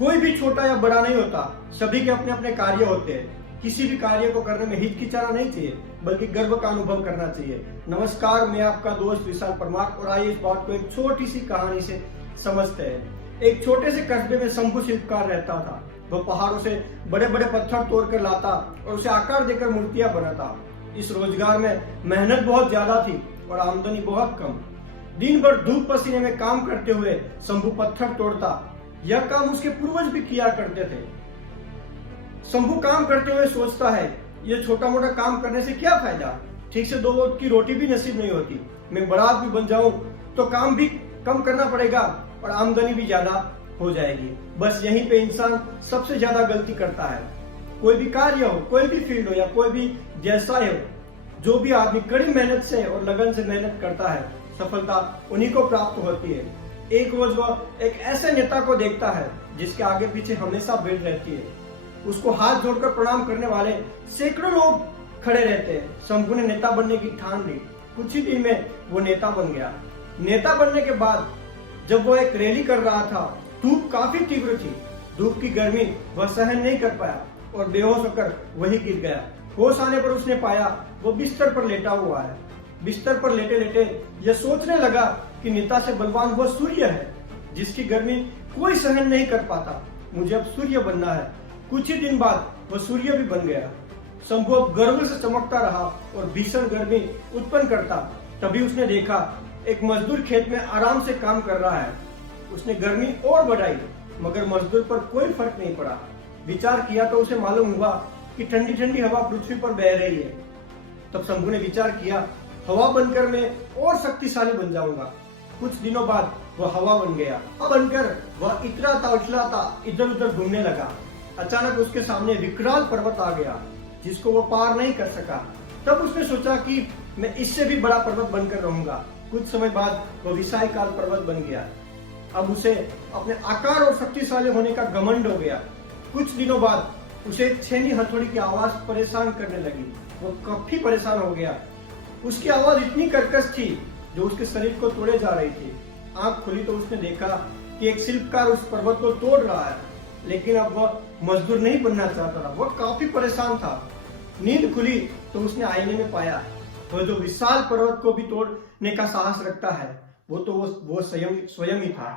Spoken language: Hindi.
कोई भी छोटा या बड़ा नहीं होता, सभी के अपने अपने कार्य होते हैं। किसी भी कार्य को करने में हिचकिचाना नहीं चाहिए, बल्कि गर्व का अनुभव करना चाहिए। नमस्कार, मैं आपका दोस्त विशाल परमार, और आइए इस बात को एक छोटी सी कहानी से समझते हैं। एक छोटे से कस्बे में शंभू शिल्पकार रहता था। वह पहाड़ों से बड़े बड़े पत्थर तोड़ कर लाता और उसे आकार देकर मूर्तियां बनाता। इस रोजगार में मेहनत बहुत ज्यादा थी और आमदनी बहुत कम। दिन भर धूप पसीने में काम करते हुए शंभू पत्थर तोड़ता। यह काम उसके पूर्वज भी किया करते थे। शंभू काम करते हुए सोचता है, यह छोटा मोटा काम करने से क्या फायदा, ठीक से 2 वक्त की रोटी भी नसीब नहीं होती। मैं बड़ा आदमी बन जाऊं तो काम भी कम करना पड़ेगा और आमदनी भी ज्यादा हो जाएगी। बस यहीं पे इंसान सबसे ज्यादा गलती करता है। कोई भी कार्य हो, कोई भी फील्ड हो या कोई भी जैसा हो, जो भी आदमी कड़ी मेहनत से और लगन से मेहनत करता है, सफलता उन्हीं को प्राप्त होती है। एक रोज वह एक ऐसे नेता को देखता है जिसके आगे पीछे हमेशा भीड़ रहती है। उसको हाथ जोड़कर प्रणाम करने वाले सैकड़ों लोग खड़े रहते हैं। शंभू ने नेता बनने की ठान ली। कुछ ही दिन में वो नेता बन गया। नेता बनने के बाद जब वो एक रैली कर रहा था, धूप काफी तीव्र थी। धूप की गर्मी वह सहन नहीं कर पाया और बेहोश होकर वही गिर गया। होश आने पर उसने पाया वो बिस्तर पर लेटा हुआ है। बिस्तर पर लेटे लेटे यह सोचने लगा कि नेता से बलवान वो सूर्य है, जिसकी गर्मी कोई सहन नहीं कर पाता। मुझे अब सूर्य बनना है। कुछ ही दिन बाद वह सूर्य भी बन गया। शंभू अब गर्व से चमकता रहा और भीषण गर्मी उत्पन्न करता। तभी उसने देखा एक मजदूर खेत में आराम से काम कर रहा है। उसने गर्मी और बढ़ाई, मगर मजदूर पर कोई फर्क नहीं पड़ा। विचार किया तो उसे मालूम हुआ कि ठंडी ठंडी हवा पृथ्वी पर बह रही है। तब शंभू ने विचार किया, हवा बनकर मैं और शक्तिशाली बन जाऊंगा। कुछ दिनों बाद वह हवा बन गया। हवा बनकर वह इतराता उछलाता इधर उधर घूमने लगा। अचानक उसके सामने विकराल पर्वत आ गया, जिसको वो पार नहीं कर सका। तब उसने सोचा कि मैं इससे भी बड़ा पर्वत बनकर रहूंगा। कुछ समय बाद वह विशालकाय पर्वत बन गया। अब उसे अपने आकार और शक्तिशाली होने का घमंड हो गया। कुछ दिनों बाद उसे एक छेनी हथौड़ी की आवाज परेशान करने लगी। वो काफी परेशान हो गया। उसकी आवाज इतनी कर्कश थी जो उसके शरीर को तोड़े जा रही थी। आंख खुली तो उसने देखा कि एक शिल्पकार उस पर्वत को तोड़ रहा है, लेकिन अब वह मजदूर नहीं बनना चाहता था। वह काफी परेशान था। नींद खुली तो उसने आईने में पाया वह जो विशाल पर्वत को भी तोड़ने का साहस रखता है, वो तो वो स्वयं ही था।